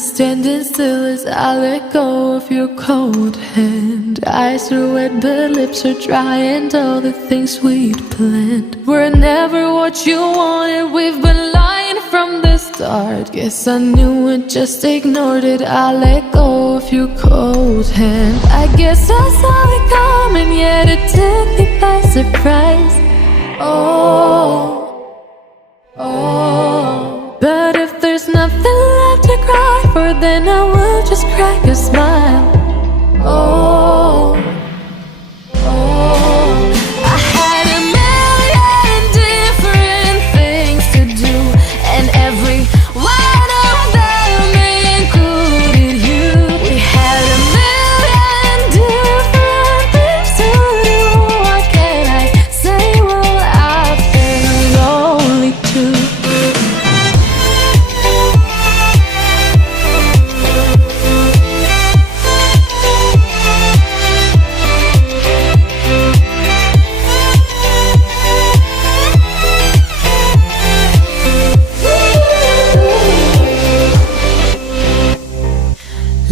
standing still as I let go of your cold hand. Eyes are wet but lips are dry, and all the things we'd planned were never what you wanted. We've been lying from the start. Guess I knew it, just ignored it. I let go of your cold hand. I guess I saw it coming, yet it took me by surprise. But if there's nothing left to cry for, then I will just crack a smile. I had a million different things to do, and every one of them included you. We had a million different things to do. What can I say? Well, I've been lonely too.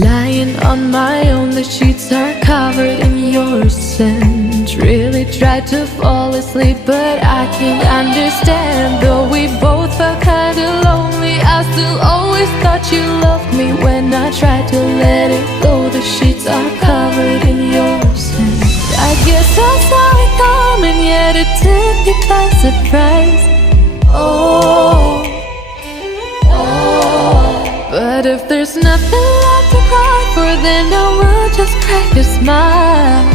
Lying on my own, the sheets are covered in your scent. Really tried to fall asleep, but I can't understand. Though we both felt kinda lonely, I still always thought you loved me. When I tried to let it go, the sheets are covered in your scent. I guess I saw it coming, yet it took me by surprise. But if there's nothing left to cry for, then I will just crack a smile.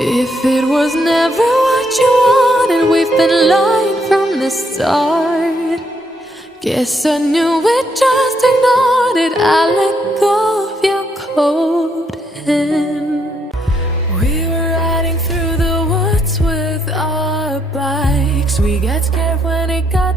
If it was never what you wanted, we've been lying from the start. Guess I knew it, just ignored it. I let go of your cold hand. We were riding through the woods with our bikes. We got scared when it got